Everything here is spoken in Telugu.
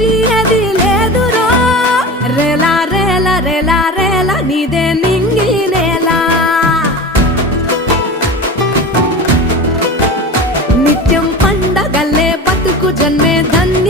మించి అది లేదురో రేలా రేలా రేలా రేలా నీదే నింగి నేలా నిత్యం పండగల్లే బతుకు జన్మే ధన్య